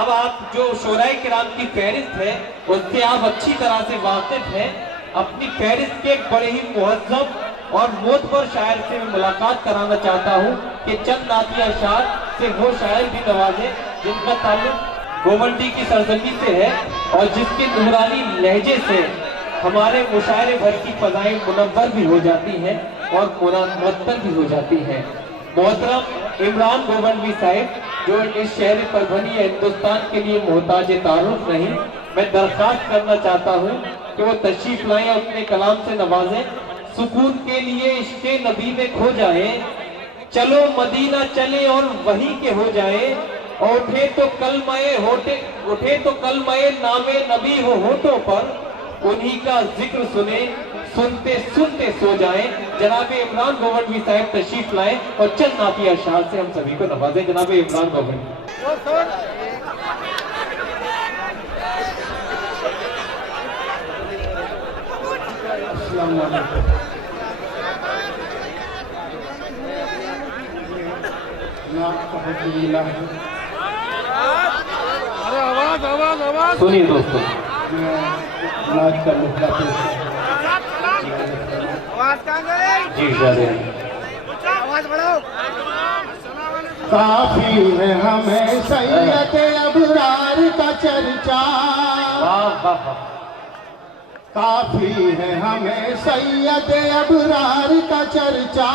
اب آپ جو شعراء کرام کی فہرست ہے اس سے آپ اچھی طرح سے واقف ہیں. اپنی فہرست کے ایک بڑے ہی مہذب اور معتبر شاعر سے میں ملاقات کرانا چاہتا ہوں کہ چند نعتیہ اشعار سے وہ شاعر بھی نوازے جن کا تعلق گوونڈی کی سرزمین سے ہے اور جس کے نورانی لہجے سے ہمارے مشاعرے بھر کی فضائیں منور بھی ہو جاتی ہیں اور معطر بھی ہو جاتی ہیں. محترم عمران گوونڈوی صاحب جو اس شہر پربھنی ہندوستان کے لیے محتاج تعارف نہیں، میں درخواست کرنا چاہتا ہوں کہ وہ تشریف لائیں اور اپنے کلام سے نوازیں. سکون کے لیے عشق نبی میں کھو جائیں، چلو مدینہ چلیں اور وہیں کے ہو جائیں. اٹھے تو کلمہ نام نبی ہو ہونٹوں پر، انہی کا ذکر سنیں سنتے سنتے سو جائیں. جناب عمران گوونڈوی صاحب تشریف لائیں اور چند نعتیہ اشعار سے ہم سبھی کو نوازیں. جناب عمران گوونڈوی. السلام علیکم. سنیے دوستو. جی کافی ہے ہمیں سید ابرار کا چرچا، کافی ہے ہمیں سید ابرار کا چرچا،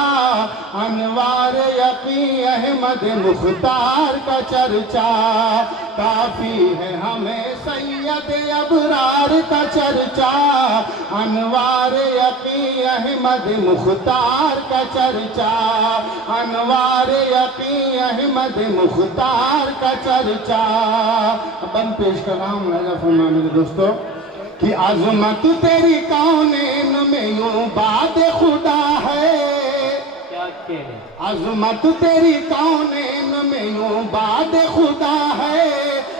انوار یقین احمد مختار کا چرچا. کافی ہے ہمیں سید ابرار کا چرچا، انوار یقین احمد مختار کا چرچا، انوار یقین احمد مختار کا چرچا. بند پیش کا نام لگا فرما میرے دوستو کہ عظمت تیری کونین میں یوں باد خدا ہے، عظمت تیری کونین میں یوں باد خدا ہے،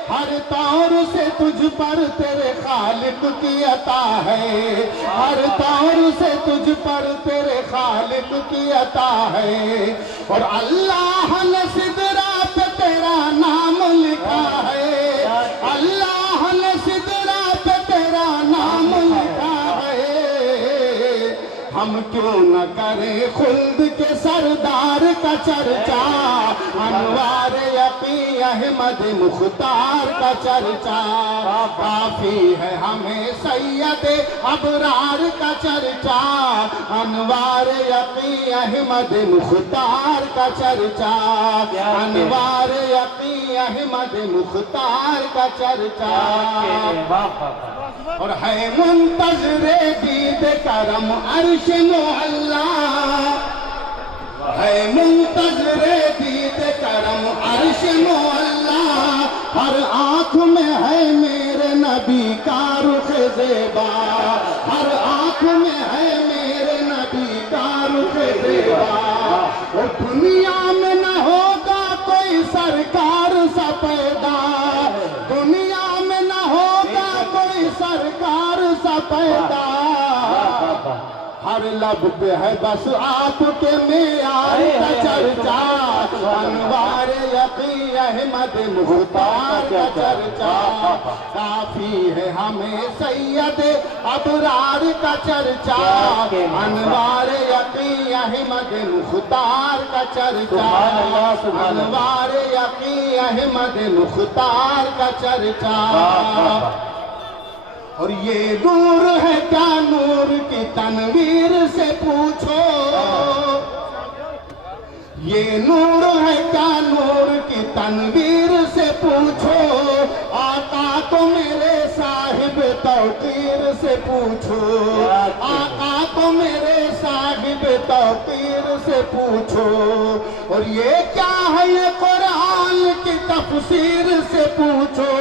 ہر طور سے تجھ پر تیرے خالق کی عطا ہے، ہر طور سے تجھ پر تیرے خالق کی عطا ہے. اور اللہ نے سدرا پہ تیرا نام لکھا ہے، اللہ نے سدرا پہ تیرا نام لکھا ہے. ہم کیوں نہ کریں خلد کے سردار کا چرچا، انوار یقین احمد مختار کا چرچا. کافی ہے ہمیں سید ابرار کا چرچا، انوار یقین احمد مختار کا چرچا، انوار یقین احمد مختار کا چرچا. اور ہے منتظر دید کرم عرش معلا، ہے منتظر دید کرم عرش معلا، ہر آنکھ میں ہے میرے نبی کا رخ زیبا، ہر آنکھ میں ہے میرے نبی کا رخ زیبا. اور دنیا میں نہ ہوگا کوئی سرکار سا پیدا، دنیا میں نہ ہوگا کوئی سرکار سا پیدا. ہر لب پہ ہے بس آپ کے معیار کا چرچا، انوار یقین احمد مختار کا چرچا. کافی ہے ہمیں سید ابرار کا چرچا، انوار یقین احمد مختار کا چرچا، انوار یقین احمد مختار کا چرچا. اور یہ نور ہے کیا نور کی تنویر سے پوچھو، یہ نور ہے کیا نور کی تنویر سے پوچھو، آقا کو میرے صاحب توقیر سے پوچھو، آقا کو میرے صاحب توقیر سے پوچھو. اور یہ کیا ہے یہ قرآن کی تفسیر سے پوچھو،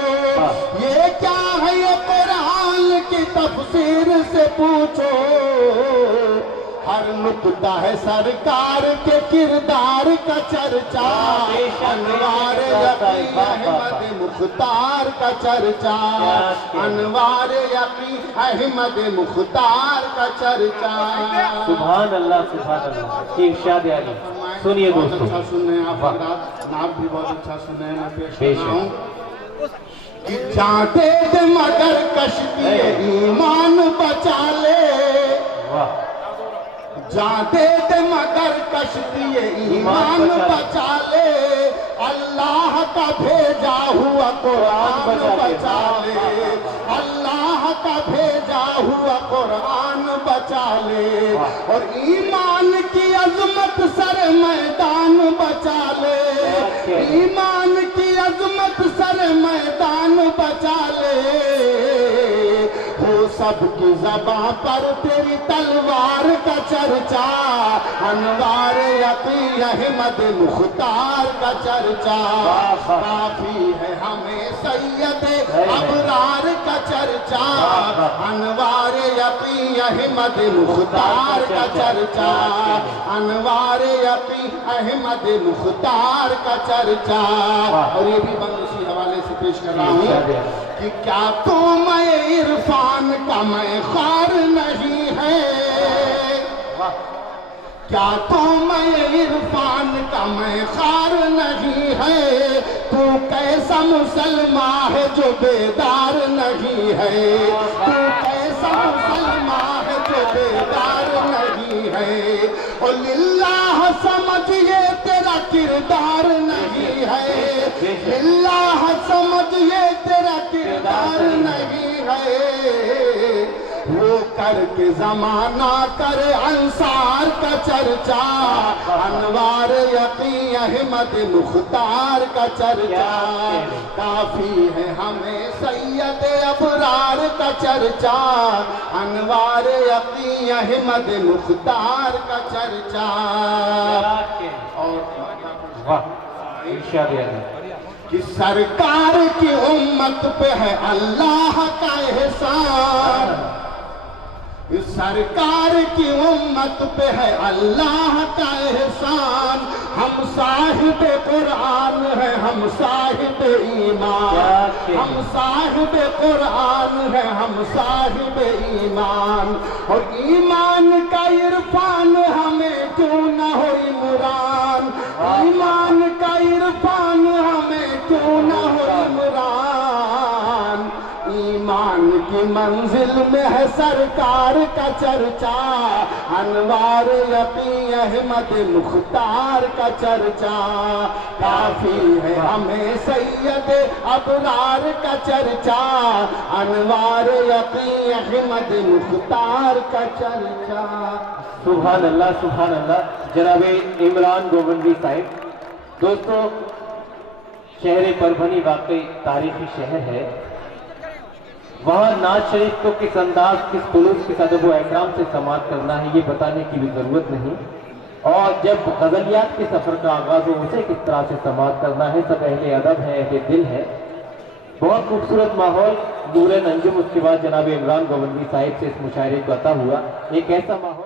یہ کیا ہے یہ قرآن کی تفسیر سے پوچھو. ہر نکتہ ہے سرکار کے کردار کا چرچا، انوار یقین احمد مختار کا چرچا، انوار یقین احمد مختار کا چرچا. سبحان اللہ سبحان اللہ. یہ ارشاد عالی. سنیے دوستو. اچھا سننے آپ حضرات، نعت بھی بہت اچھا سننے میں پیش کر رہا ہوں. کہ جان دے دے مگر کشتی ایمان بچا لے، جان دے دے مگر کشتی ایمان بچا لے، اللہ کا بھیجا ہوا قرآن بچا لے، اللہ کا بھیجا ہوا قرآن بچا لے، اور ایمان کی عظمت سر میدان بچا لے، ایمان کی عظمت سر میدان بچا لے، ہو سب کی زباں پر تیری تلوار کا چرچا، انوار یقی احمد مختار کا چرچا، کافی ہے ہمیں سید ابرار کا چرچا، انوار یقی احمد مختار کا چرچا، انوار یقی احمد مختار کا چرچا۔ اور یہ بھی بندشی حوالے سے پیش کر رہا ہوں کہ کیا تو میں عرفان کا میں خار نہیں ہے، کیا تو میں عرفان کا میں خار نہیں ہے، تو کیسا مسلمان ہے جو بیدار نہیں ہے، تو کیسا مسلمان ہے جو بیدار نہیں ہے، اور للہ سمجھئے تیرا کردار نہیں ہے، للہ سمجھئے تیرا کردار نہیں ہے، وہ کر کے زمانہ کر انصار کا چرچا، انوار یقی احمد مختار کا چرچا، کافی ہے ہمیں سید ابرار کا چرچا، انوار یقی احمد مختار کا چرچا۔ کہ سرکار کی امت پہ ہے اللہ کا احسان، سرکار کی امت پہ ہے اللہ کا احسان، ہم صاحب قرآن ہیں ہم صاحب ایمان، ہم صاحب قرآن ہیں ہم صاحب ایمان، اور ایمان کا عرفان ہمیں کیوں نہ ہو عمران، ایمان کا عرفان ہمیں کیوں نہ ہو عمران، ایمان کی منزل میں ہے سرکار کا چرچا، انوار یقی احمد مختار کا چرچا، کافی ہے ہمیں سید ابرار کا چرچا، انوار یقی احمد مختار کا چرچا۔ سبحان اللہ سبحان اللہ۔ جناب عمران گوونڈی صاحب، دوستو شہر پربھنی واقعی تاریخی شہر ہے، وہاں نعت شریف کو کس انداز کس خلوص کس ادب و احترام سے سماعت کرنا ہے یہ بتانے کی بھی ضرورت نہیں، اور جب غزلیات کے سفر کا آغاز ہو اسے کس طرح سے سماعت کرنا ہے، سب اہل ادب ہے اہل دل ہے، بہت خوبصورت ماحول نور انجم، اس کے بعد جناب عمران گوونڈی صاحب سے اس مشاعرے کو عطا ہوا، ایک ایسا ماحول